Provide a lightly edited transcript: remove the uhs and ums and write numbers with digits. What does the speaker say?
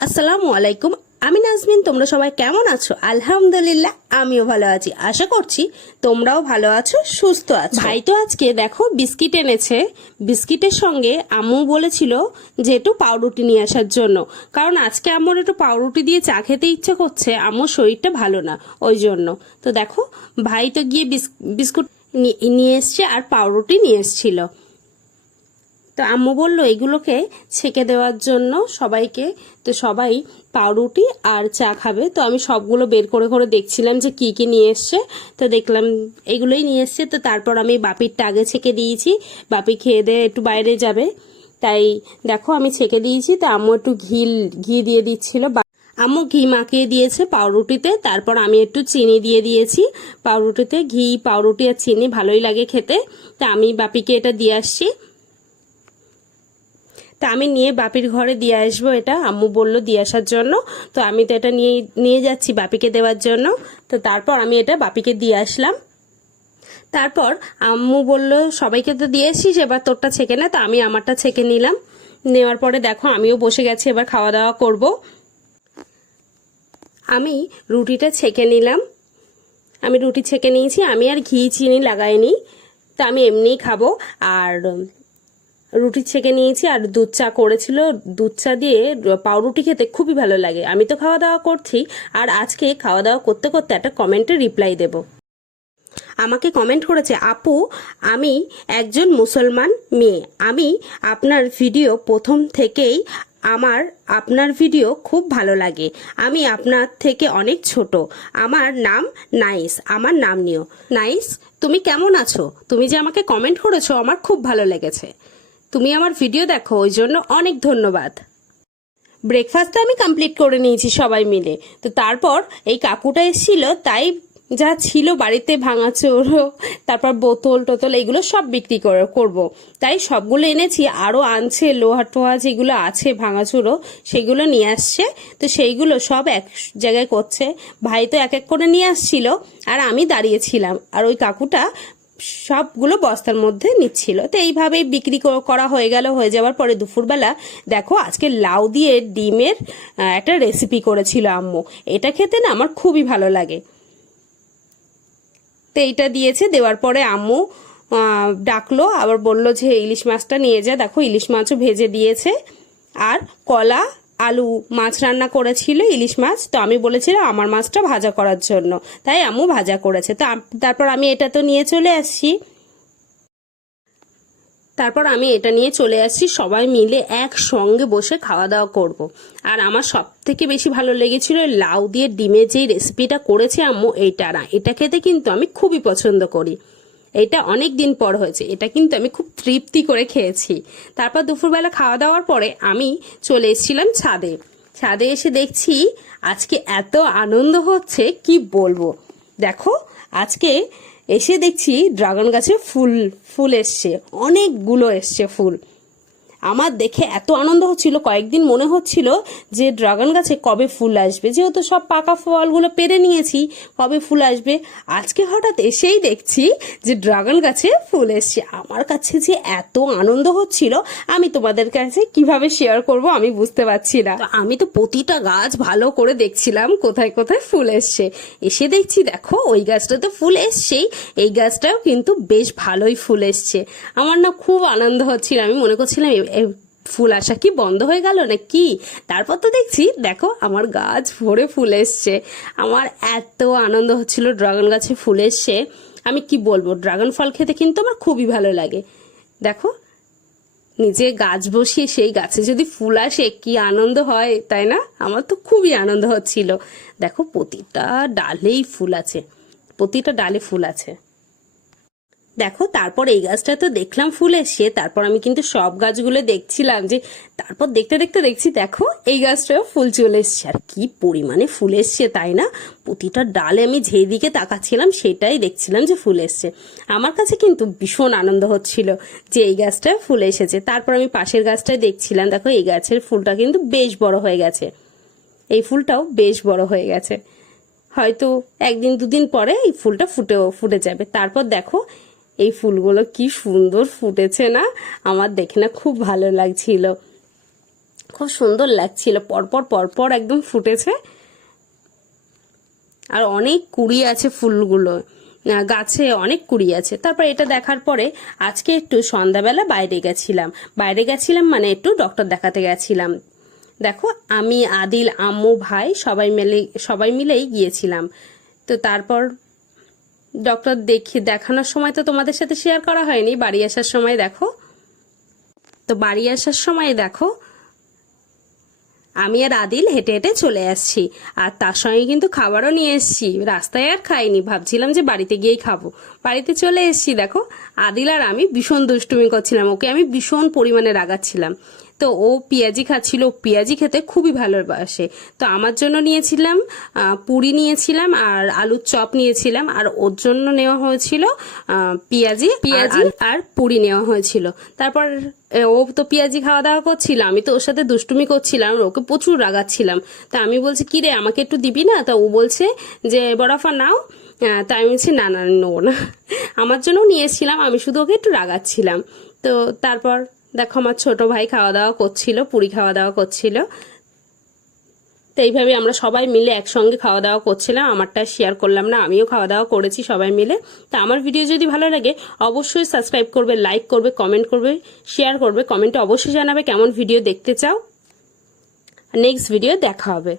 আসসালামু আলাইকুম। আমি নাজমিন। তোমরা সবাই কেমন আছো? আলহামদুলিল্লাহ আমিও ভালো আছি। আশা করছি তোমরাও ভালো আছো, সুস্থ আছো। ভাই তো আজকে দেখো বিস্কিট এনেছে। বিস্কিটের সঙ্গে আম্মু বলেছিল যে একটু পাউরুটি নিয়ে আসার জন্য, কারণ আজকে আম্মুর একটু পাউরুটি দিয়ে চা খেতে ইচ্ছে করছে। আম্মুর শরীরটা ভালো না, ওই জন্য। তো দেখো ভাই তো গিয়ে বিস্কুট নিয়ে এসছে আর পাউরুটি নিয়ে এসছিল। তো আম্মু বললো এগুলোকে ছেঁকে দেওয়ার জন্য সবাইকে। তো সবাই পাউরুটি আর চা খাবে। তো আমি সবগুলো বের করে করে দেখছিলাম যে কি কি নিয়ে এসছে। তো দেখলাম এগুলোই নিয়ে এসছে। তো তারপর আমি বাপিরটা আগে ছেঁকে দিয়েছি। বাপি খেয়ে দিয়ে একটু বাইরে যাবে, তাই দেখো আমি ছেঁকে দিয়েছি। তো আম্মু একটু ঘি দিয়ে দিচ্ছিল। আম্মু ঘি মাখিয়ে দিয়েছে পাউরুটিতে। তারপর আমি একটু চিনি দিয়ে দিয়েছি পাউরুটিতে। ঘি, পাউরুটি আর চিনি ভালোই লাগে খেতে। তা আমি বাপিকে এটা দিয়ে আসছি। তা আমি নিয়ে বাপির ঘরে দিয়ে আসবো। এটা আম্মু বললো দিয়ে আসার জন্য। তো আমি তো এটা নিয়ে যাচ্ছি বাপিকে দেওয়ার জন্য। তো তারপর আমি এটা বাপিকে দিয়ে আসলাম। তারপর আম্মু বলল সবাইকে তো দিয়ে এসছিস, এবার তোরটা ছেঁকে না। তো আমি আমারটা ছেঁকে নিলাম। নেওয়ার পরে দেখো আমিও বসে গেছি, এবার খাওয়া দাওয়া করব। আমি রুটিটা ছেঁকে নিলাম। আমি রুটি ছেঁকে নিয়েছি। আমি আর ঘি চিনি লাগাইনি, তা আমি এমনিই খাবো। আর রুটি ছেঁকে নিয়েছি আর দুধ চা করেছিল। দুধ চা দিয়ে পাউরুটি খেতে খুবই ভালো লাগে। আমি তো খাওয়া দাওয়া করছি, আর আজকে খাওয়া দাওয়া করতে করতে একটা কমেন্টে রিপ্লাই দেব। আমাকে কমেন্ট করেছে, আপু আমি একজন মুসলমান মেয়ে, আমি আপনার ভিডিও প্রথম থেকেই আপনার ভিডিও খুব ভালো লাগে। আমি আপনার থেকে অনেক ছোট। আমার নাম নাইস, আমার নাম নিও। নাইস, তুমি কেমন আছো? তুমি যে আমাকে কমেন্ট করেছো আমার খুব ভালো লেগেছে। তুমি আমার ভিডিও দেখো, ওই জন্য অনেক ধন্যবাদ। ব্রেকফাস্টটা আমি কমপ্লিট করে নিয়েছি সবাই মিলে। তো তারপর এই কাকুটা এসেছিল, তাই যা ছিল বাড়িতে ভাঙাচোর, তারপর বোতল টোতল এগুলো সব বিক্রি করব। তাই সবগুলো এনেছি, আরও আনছে লোহা টোহা যেগুলো আছে ভাঙাচোরও, সেগুলো নিয়ে আসছে। তো সেইগুলো সব এক জায়গায় করছে। ভাই তো এক এক করে নিয়ে আসছিল আর আমি দাঁড়িয়েছিলাম, আর ওই কাকুটা সবগুলো বস্তার মধ্যে নিচ্ছিল। তো এইভাবেই বিক্রি করা হয়ে যাওয়ার পরে দুপুরবেলা দেখো আজকে লাউ দিয়ে ডিমের একটা রেসিপি করেছিল আম্মু। এটা খেতে না আমার খুবই ভালো লাগে। তো এইটা দিয়েছে, দেওয়ার পরে আম্মু ডাকলো, আবার বললো যে ইলিশ মাছটা নিয়ে যা। দেখো ইলিশ মাছও ভেজে দিয়েছে। আর কলা আলু মাছ রান্না করেছিল, ইলিশ মাছ। তো আমি বলেছিলাম আমার মাছটা ভাজা করার জন্য, তাই আম্মু ভাজা করেছে। তো তারপর আমি এটা তো নিয়ে চলে আসছি। সবাই মিলে একসঙ্গে বসে খাওয়া দাওয়া করব। আর আমার সব থেকে বেশি ভালো লেগেছিল লাউ দিয়ে ডিমের যেই রেসিপিটা করেছে আম্মু। এটা খেতে কিন্তু আমি খুবই পছন্দ করি। এটা অনেক দিন পর হয়েছে, এটা কিন্তু আমি খুব তৃপ্তি করে খেয়েছি। তারপর দুপুরবেলা খাওয়া দাওয়ার পরে আমি চলে এসেছিলাম ছাদে। ছাদে এসে দেখছি আজকে এত আনন্দ হচ্ছে কি বলবো। দেখো আজকে এসে দেখছি ড্রাগন গাছে ফুল এসছে, অনেকগুলো এসছে ফুল। আমার দেখে এত আনন্দ হচ্ছিল, কয়েকদিন মনে হচ্ছিল যে ড্রাগন গাছে কবে ফুল আসবে, যেহেতু সব পাকা ফলগুলো পেরে নিয়েছি, কবে ফুল আসবে। আজকে হঠাৎ এসেই দেখছি যে ড্রাগন গাছে ফুল এসছে। আমার কাছে যে এত আনন্দ হচ্ছিল, আমি তোমাদের কাছে কিভাবে শেয়ার করব আমি বুঝতে পারছি না। আমি তো প্রতিটা গাছ ভালো করে দেখছিলাম কোথায় কোথায় ফুল এসছে। এসে দেখছি দেখো ওই গাছটাতে ফুল এসছেই, এই গাছটাও কিন্তু বেশ ভালোই ফুল এসছে। আমার না খুব আনন্দ হচ্ছিল। আমি মনে করছিলাম ফুল আসা কি বন্ধ হয়ে গেল না কি। তারপর তো দেখছি দেখো আমার গাছ ভরে ফুল এসছে। আমার এত আনন্দ হচ্ছিল ড্রাগন গাছে ফুল এসছে, আমি কি বলবো। ড্রাগন ফল খেতে কিন্তু আমার খুবই ভালো লাগে। দেখো নিজে গাছ বসিয়ে সেই গাছে যদি ফুল আসে কি আনন্দ হয়, তাই না? আমার তো খুবই আনন্দ হচ্ছিল। দেখো প্রতিটা ডালেই ফুল আছে, প্রতিটা ডালে ফুল আছে। দেখো তারপর এই গাছটা তো দেখলাম ফুল এসছে, তারপর আমি কিন্তু সব গাছগুলো দেখছিলাম যে, তারপর দেখতে দেখতে দেখছি দেখো এই গাছটাও ফুল চলে এসছে। আর কি পরিমাণে ফুল এসছে, তাই না? প্রতিটা ডালে আমি যেদিকে তাকাচ্ছিলাম সেটাই দেখছিলাম যে ফুল এসছে। আমার কাছে কিন্তু ভীষণ আনন্দ হচ্ছিল যে এই গাছটা ফুল এসেছে। তারপর আমি পাশের গাছটায় দেখছিলাম, দেখো এই গাছের ফুলটা কিন্তু বেশ বড় হয়ে গেছে। এই ফুলটাও বেশ বড় হয়ে গেছে, হয়তো একদিন দুদিন পরে এই ফুলটা ফুটে যাবে। তারপর দেখো এই ফুলগুলো কি সুন্দর ফুটেছে না, আমার দেখে না খুব ভালো লাগছিল। খুব সুন্দর লাগছিল, পরপর পরপর একদম ফুটেছে। আর অনেক কুড়ি আছে ফুলগুলো, গাছে অনেক কুড়ি আছে। তারপর এটা দেখার পরে আজকে একটু সন্ধ্যাবেলা বাইরে গেছিলাম মানে একটু ডক্টর দেখাতে গেছিলাম। দেখো আমি, আদিল, আম্মু, ভাই সবাই মিলেই গিয়েছিলাম। তো তারপর ডক্টর দেখানোর সময় তো তোমাদের সাথে শেয়ার করা হয়নি, বাড়ি আসার সময় দেখো আমি আর আদিল হেঁটে হেঁটে চলে আসছি, আর তার সঙ্গে কিন্তু খাবারও নিয়ে এসেছি। রাস্তায় আর খাইনি, ভাবছিলাম যে বাড়িতে গিয়েই খাবো। বাড়িতে চলে এসেছি, দেখো আদিল আর আমি ভীষণ দুষ্টুমি করছিলাম, ওকে আমি ভীষণ পরিমাণে রাগাচ্ছিলাম। তো ও পেঁয়াজি খাচ্ছিল, পেঁয়াজি খেতে খুবই ভালোবাসে। তো আমার জন্য নিয়েছিলাম পুরি নিয়েছিলাম আর আলুর চপ নিয়েছিলাম, আর ওর জন্য নেওয়া হয়েছিল পেঁয়াজি আর পুরি নেওয়া হয়েছিল। তারপর ও তো পেঁয়াজি খাওয়া দাওয়া করছিল, আমি তো ওর সাথে দুষ্টুমি করছিলাম, ওকে প্রচুর রাগাচ্ছিলাম। তা আমি বলছি কি রে আমাকে একটু দিবি না? তা ও বলছে যে বরফা নাও। তাই আমি বলছি না না নেবো না। আমার জন্য নিয়েছিলাম, আমি শুধু ওকে একটু রাগাচ্ছিলাম। তো তারপর দেখো আমার ছোট ভাই পুরি খাওয়া দাওয়া করছিল। তো এইভাবে আমরা সবাই মিলে একসঙ্গে খাওয়া দাওয়া করছিলাম। আমারটা শেয়ার করলাম না, আমিও খাওয়া দাওয়া করেছি সবাই মিলে। তা আমার ভিডিও যদি ভালো লাগে অবশ্যই সাবস্ক্রাইব করবে, লাইক করবে, কমেন্ট করবে, শেয়ার করবে। কমেন্টে অবশ্যই জানাবে কেমন ভিডিও দেখতে চাও। নেক্সট ভিডিও দেখা হবে।